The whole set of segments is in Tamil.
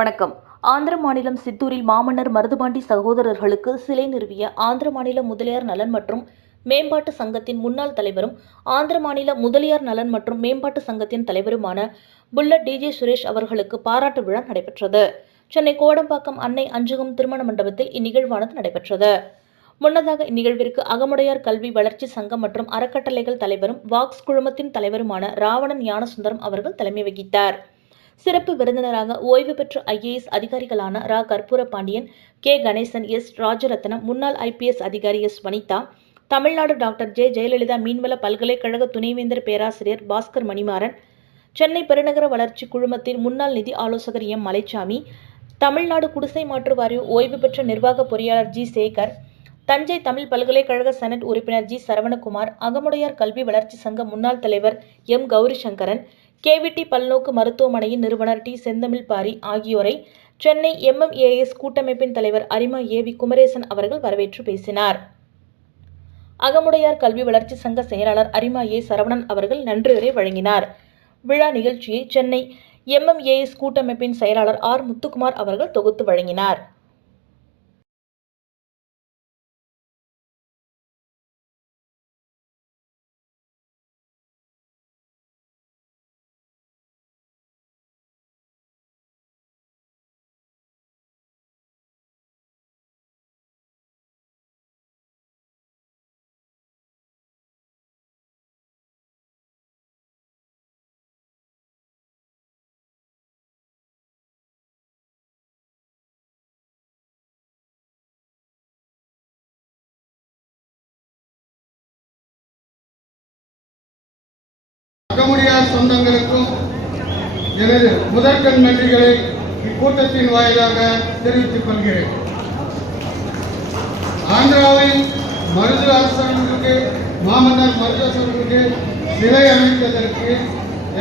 வணக்கம். ஆந்திர மாநிலம் சித்தூரில் மாமன்னர் மருதுபாண்டி சகோதரர்களுக்கு சிலை நிறுவிய ஆந்திர மாநில முதலியார் நலன் மற்றும் மேம்பாட்டு சங்கத்தின் முன்னாள் தலைவரும் ஆந்திர மாநில முதலியார் நலன் மற்றும் மேம்பாட்டு சங்கத்தின் தலைவருமான புல்லட் டிஜே சுரேஷ் அவர்களுக்கு பாராட்டு விழா நடைபெற்றது. சென்னை கோடம்பாக்கம் அன்னை அஞ்சுகம் திருமண மண்டபத்தில் இந்நிகழ்வானது நடைபெற்றது. முன்னதாக இந்நிகழ்விற்கு அகமுடையார் கல்வி வளர்ச்சி சங்கம் மற்றும் அறக்கட்டளைகள் தலைவரும் வாக்ஸ் குழுமத்தின் தலைவருமான ராவணன் ஞானசுந்தரம் அவர்கள் தலைமை வகித்தார். சிறப்பு விருந்தினராக ஓய்வு பெற்ற ஐஏஎஸ் அதிகாரிகளான ரா. கற்பூர பாண்டியன் கே. கணேசன் எஸ். ராஜரத்னம் முன்னாள் ஐபிஎஸ் அதிகாரி S. Vanitha Tamil Nadu doctor J. Jayalalithaa மீன்வள பல்கலைக்கழக துணைவேந்தர் பேராசிரியர் பாஸ்கர் மணிமாறன் சென்னை பெருநகர வளர்ச்சி குழுமத்தின் முன்னாள் நிதி ஆலோசகர் எம். மலைச்சாமி தமிழ்நாடு குடிசை மாற்று வாரிய ஓய்வு பெற்ற நிர்வாக பொறியாளர் ஜி. சேகர் தஞ்சை தமிழ் பல்கலைக்கழக செனட் உறுப்பினர் ஜி. சரவணகுமார் அகமுடையார் கல்வி வளர்ச்சி சங்க முன்னாள் தலைவர் எம். கௌரி சங்கரன் கேவிடி பல்நோக்கு மருத்துவமனையின் நிறுவனர் டி. செந்தமிழ் பாரி ஆகியோரை சென்னை எம்எம்ஏஎஸ் கூட்டமைப்பின் தலைவர் அரிமா ஏவி குமரேசன் அவர்கள் வரவேற்று பேசினார். அகமுடையார் கல்வி வளர்ச்சி சங்க செயலாளர் அரிமா ஏ. சரவணன் அவர்கள் நன்றியுரை வழங்கினார். விழா நிகழ்ச்சியை சென்னை எம்எம்ஏஎஸ் கூட்டமைப்பின் செயலாளர் ஆர். முத்துக்குமார் அவர்கள் தொகுத்து வழங்கினார். அகமுடியார் சொந்தங்களுக்கும் எனது முதற்கண் நன்றிகளை இக்கூட்டத்தின் வாயிலாக தெரிவித்துக் கொள்கிறேன். ஆந்திராவின் மருது அரசாங்கத்துக்கு மாமன்னர் மருது அரசாங்கத்துக்கு சிலை அமைத்ததற்கு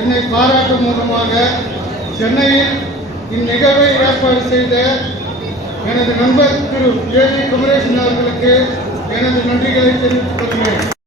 என்னை பாராட்டும் மூலமாக சென்னையில் இந்நிகழ்வை ஏற்பாடு செய்த எனது நண்பர் திரு ஏ வி குமரேசன் அவர்களுக்கு எனது நன்றிகளை தெரிவித்துக் கொள்கிறேன்.